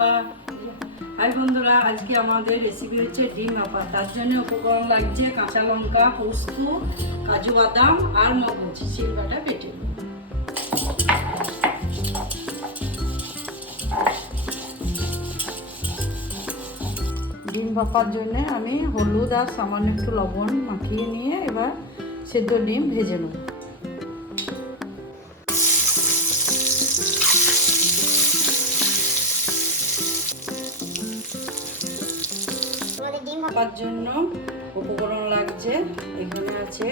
High বন্ধুরা, আজকে আমাদের রেসিপি হচ্ছে ডিম ভাপা। তার জন্য উপকরণ লাগছে কাঁচা লঙ্কা, পোস্ত, কাজু বাদাম আর মগজ শিলবাটা বেটে। ডিম ভাপার জন্য আমি হলুদ আর সামান্য একটু লবণ মাখিয়ে নিয়ে এবার সেদ্ধ ডিম ভেজে নেব। ভাপার জন্য উপকরণ লাগছে, এখানে আছে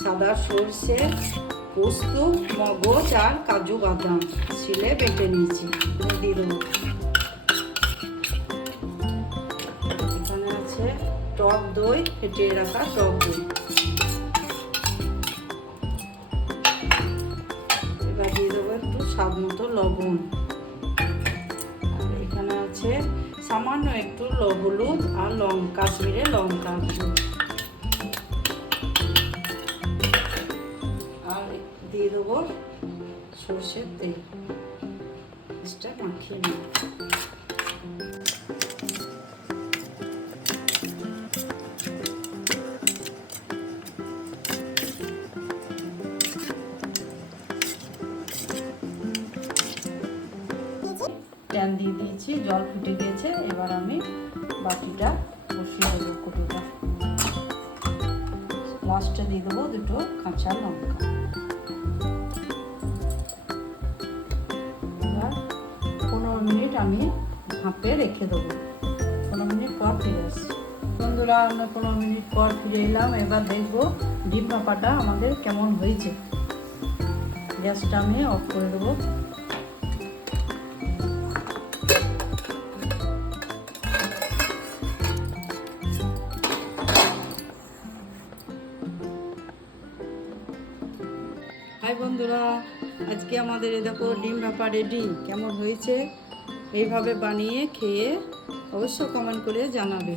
সাদা সর্ষে, পোস্ত, মগজ আর কাজু বাদাম শিলে বেটে নিয়েছি, দিয়ে দেবো। এখানে আছে টক দই, ফেটিয়ে রাখা টক দই। এবার দিয়ে দেবো একটু স্বাদ মতো লবণ। এখানে আছে সামান্য একটু হলুদ আর কাশ্মীরের লঙ্কা, আর দিয়ে দেবো সর্ষের তেল। মাখিয়ে নেব। প্যান দিয়ে দিয়েছি, জল ফুটে গিয়েছে। এবার আমি বাটিটা বসিয়ে দেবো, কুটিটা। লাস্টে দিয়ে দেবো দুটো কাঁচা লঙ্কা। এবার 15 মিনিট আমি ভাপে রেখে দেবো। 15 মিনিট পর ফিরে আসছি। বন্ধুরা, আমরা 15 মিনিট পর ফিরে এলাম। এবার দেখবো ডিম ভাপাটা আমাদের কেমন হয়েছে। গ্যাসটা আমি অফ করে দেবো। হাই বন্ধুরা, আজকে আমাদের দেখো ডিম ভাপা রেডি। কেমন হয়েছে এইভাবে বানিয়ে খেয়ে অবশ্য কমেন্ট করে জানাবে।